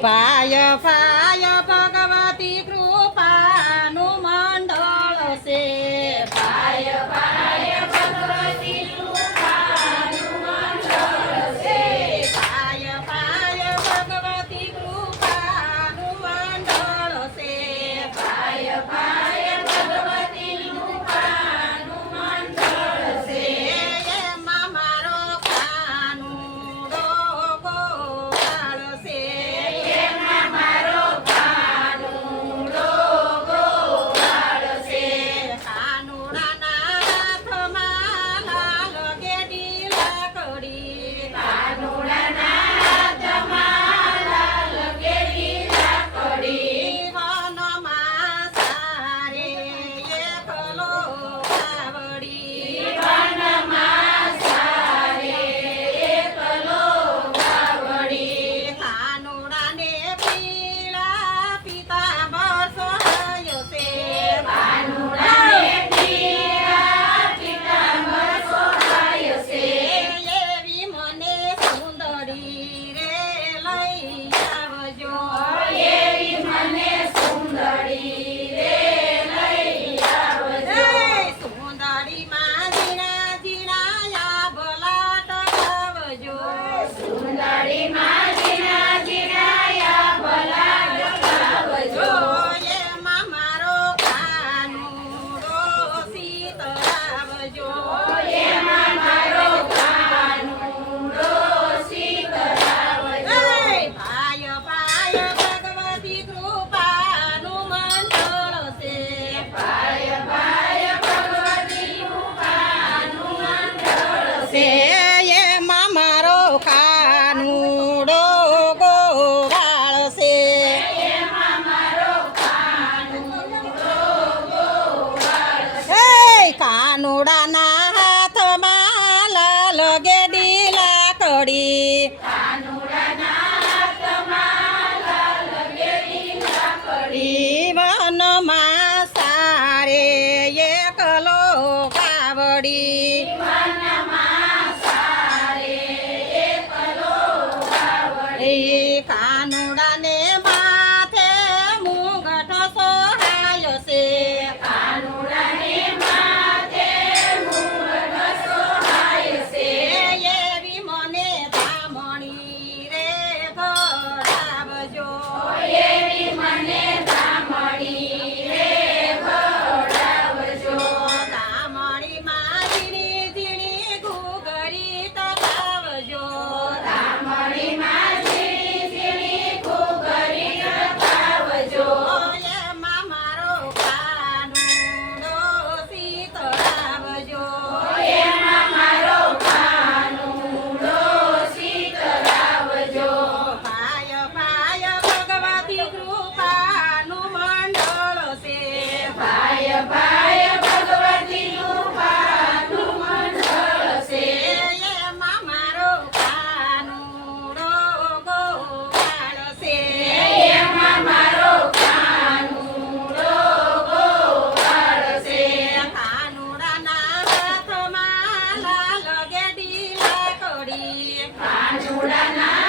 fire, fire. Shura Nam.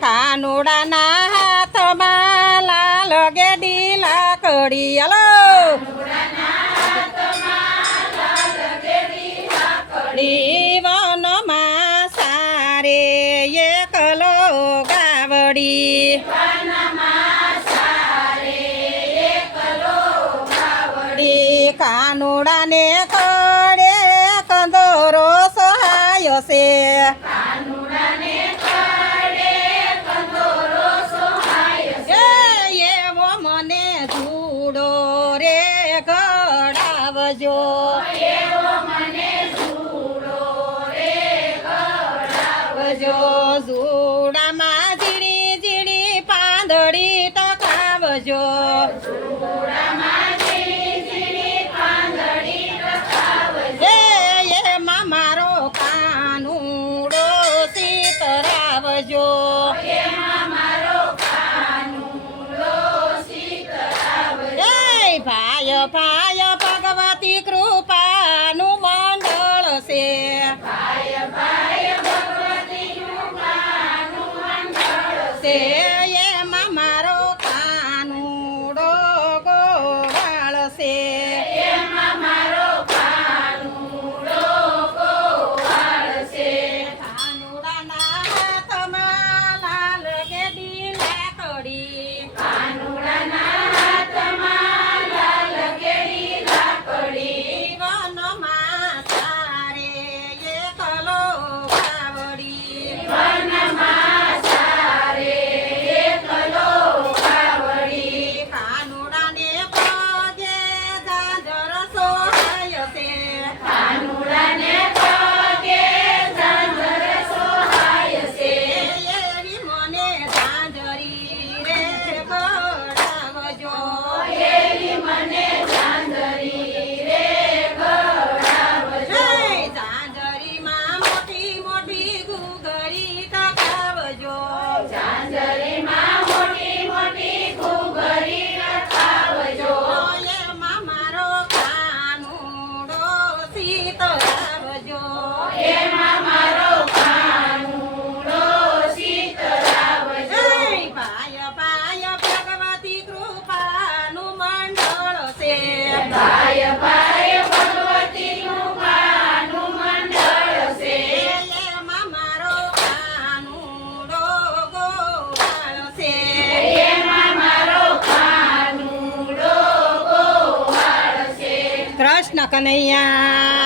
કાનુડાના હાથમાં લાલ ગેડી લાકડી hello વનમાં સારે એકલો ગાવડી. કાનુડાને કડે કંદોરો સહાય છે. જો ઝૂડામાં ઝીણી ઝીણી પાંદડી ટકાવજો. મારો કાનુડો સીતરાવજો કનૈયા.